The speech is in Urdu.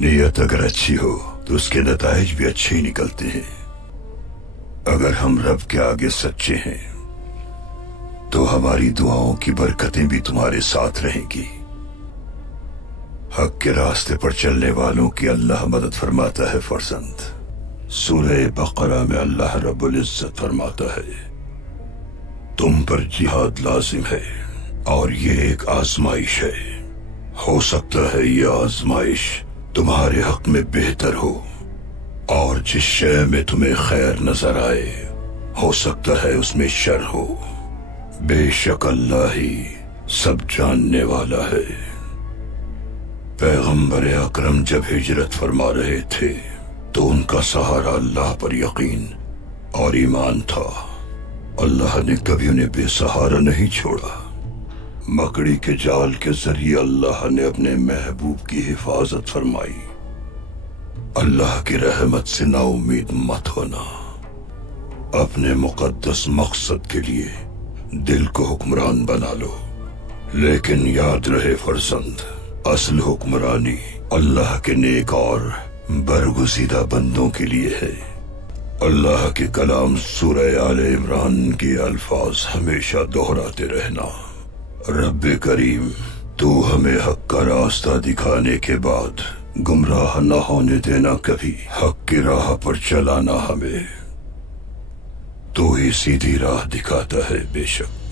نیت اگر اچھی ہو تو اس کے نتائج بھی اچھے ہی نکلتے ہیں۔ اگر ہم رب کے آگے سچے ہیں تو ہماری دعاؤں کی برکتیں بھی تمہارے ساتھ رہیں گی۔ حق کے راستے پر چلنے والوں کی اللہ مدد فرماتا ہے فرزند۔ سورہ بقرہ میں اللہ رب العزت فرماتا ہے تم پر جہاد لازم ہے اور یہ ایک آزمائش ہے۔ ہو سکتا ہے یہ آزمائش تمہارے حق میں بہتر ہو، اور جس شے میں تمہیں خیر نظر آئے ہو سکتا ہے اس میں شر ہو۔ بے شک اللہ ہی سب جاننے والا ہے۔ پیغمبر اکرم جب ہجرت فرما رہے تھے تو ان کا سہارا اللہ پر یقین اور ایمان تھا۔ اللہ نے کبھی انہیں بے سہارا نہیں چھوڑا۔ مکڑی کے جال کے ذریعے اللہ نے اپنے محبوب کی حفاظت فرمائی۔ اللہ کی رحمت سے نا امید مت ہونا۔ اپنے مقدس مقصد کے لیے دل کو حکمران بنا لو، لیکن یاد رہے فرزند، اصل حکمرانی اللہ کے نیک اور برگزیدہ بندوں کے لیے ہے۔ اللہ کے کلام سورہ آل عمران کے الفاظ ہمیشہ دہراتے رہنا۔ رب کریم تو ہمیں حق کا راستہ دکھانے کے بعد گمراہ نہ ہونے دینا، کبھی حق کی راہ پر چلانا ہمیں۔ تو ہی سیدھی راہ دکھاتا ہے بے شک۔